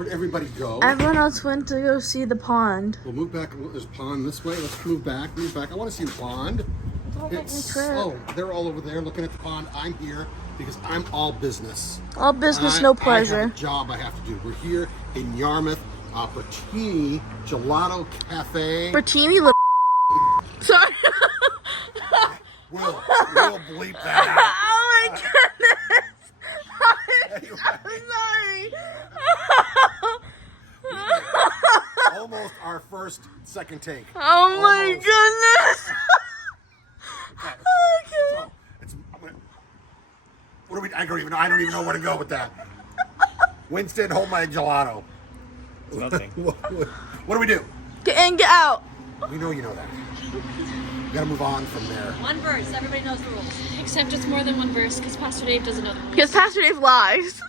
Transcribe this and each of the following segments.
Where'd everybody go? Everyone else went to go see the pond. We'll move back. There's a pond this way. Let's move back. Move back. I want to see the pond. They're all over there looking at the pond. I'm here because I'm all business. All business, no pleasure. I have a job I have to do. We're here in Yarmouth, Bertini Gelato Cafe. Bertini, sorry. We'll bleep that out. Oh my goodness. I'm sorry. Almost our first second take. Oh my goodness. Okay. So, what do we? I don't even know where to go with that. Winston, hold my gelato. It's nothing. What do we do? Get in, get out. We know you know that. We gotta move on from there. One verse. Everybody knows the rules. Except it's more than one verse because Pastor Dave doesn't know the rules. Because Pastor Dave lies.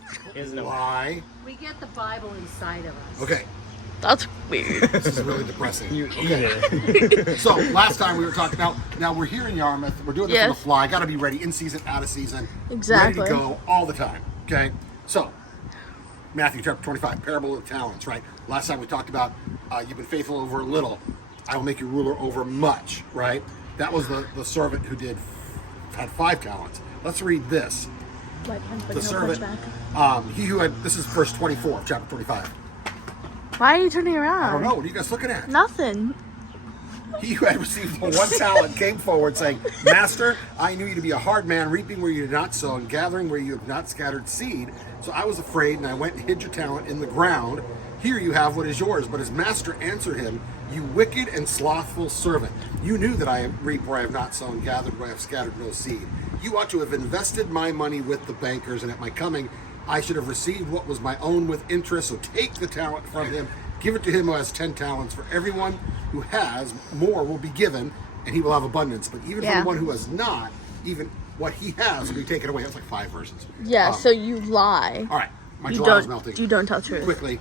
Why? We get the Bible inside of us. Okay. That's weird. This is really depressing. Okay. So last time we were talking about. Now we're here in Yarmouth. We're doing this on the fly. Got to be ready in season, out of season. Exactly. Ready to go all the time. Okay. So Matthew chapter 25, parable of the talents. Right. Last time we talked about you've been faithful over a little. I will make you ruler over much. Right. That was the servant who had 5 talents. Let's read this. The servant. He who had. This is verse 24 of chapter 25. Why are you turning around? I don't know. What are you guys looking at? Nothing. He who had received the 1 talent came forward, saying, Master, I knew you to be a hard man, reaping where you did not sow, and gathering where you have not scattered seed. So I was afraid, and I went and hid your talent in the ground. Here you have what is yours. But his master answered him, You wicked and slothful servant. You knew that I reap where I have not sown, gathered where I have scattered no seed. You ought to have invested my money with the bankers, and at my coming I should have received what was my own with interest. So take the talent from him, give it to him who has 10 talents. For everyone who has, more will be given, and he will have abundance. But even from the one who has not, even what he has will be taken away. That's like 5 verses. Yeah, so you lie. All right, my gelato's melting. You don't tell the truth. Quickly,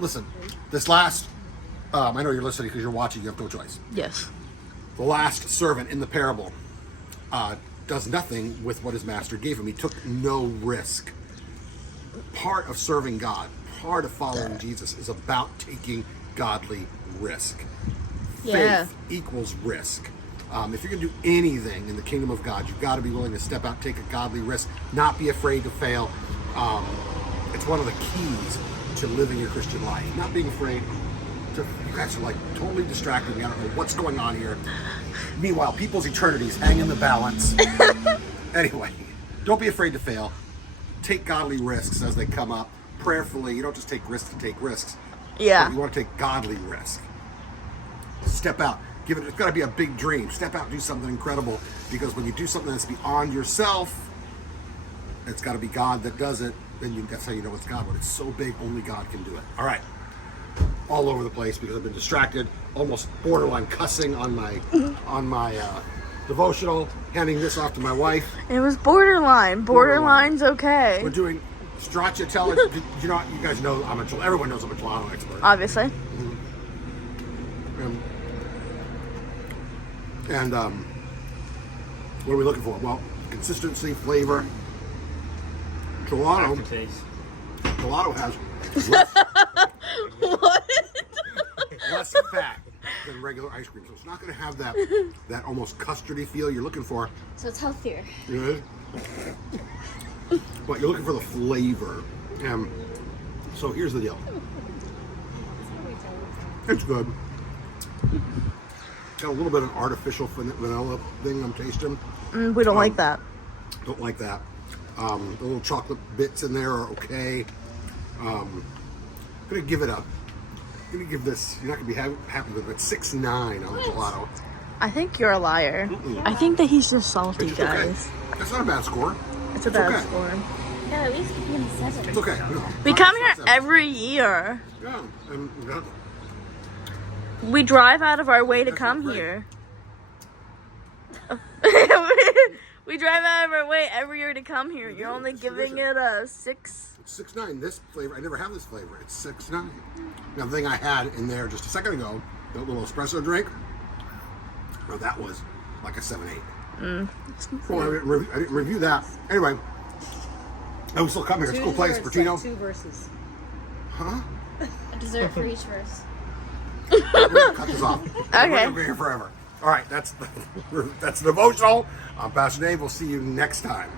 listen, this last, I know you're listening because you're watching, you have no choice. Yes. The last servant in the parable does nothing with what his master gave him. He took no risk. Part of serving God, part of following Jesus is about taking godly risk. Yeah. Faith equals risk. If you're going to do anything in the kingdom of God, you've got to be willing to step out, take a godly risk, not be afraid to fail. It's one of the keys to living your Christian life. Not being afraid to, you guys are like totally distracting me. I don't know what's going on here. Meanwhile, people's eternities hang in the balance. Anyway, don't be afraid to fail. Take godly risks as they come up. Prayerfully, you don't just take risks to take risks. Yeah. You want to take godly risk. Step out. It's got to be a big dream. Step out, do something incredible. Because when you do something that's beyond yourself, it's got to be God that does it. Then that's how you know it's God. When it's so big, only God can do it. All right. All over the place because I've been distracted. Almost borderline cussing on my devotional. Handing this off to my wife. It was borderline. Borderline's okay. We're doing stracciatella. You guys know everyone knows I'm a gelato expert. Obviously. And what are we looking for? Well, consistency, flavor. Gelato has less fat than regular ice cream, so it's not going to have that almost custardy feel you're looking for. So it's healthier. Good. But you're looking for the flavor. So here's the deal. It's good. Got a little bit of artificial vanilla thing I'm tasting. We don't like that. Don't like that. The little chocolate bits in there are okay. I'm gonna give it this. You're not gonna be happy with it. But 6.9 on the gelato. I think you're a liar. I think that he's just salty, It's guys. okay. That's not a bad score. It's a bad okay. score. Yeah, at least give him 7. It's okay. No, We come here every year. Yeah. We drive out of our way to come here. We drive out of our way every year to come here. You're only giving it a 6. It's 6.9. This flavor, I never have this flavor. It's 6.9. Now the thing I had in there just a second ago, that little espresso drink. Well, that was like a 7.8. Well, I didn't review that. Anyway, I will still come here. It's a cool place, Bertino. 2 verses. Huh? A dessert for each verse. We're gonna cut this off. Okay. We're gonna be here forever. All right, that's devotional. I'm Pastor Dave. We'll see you next time.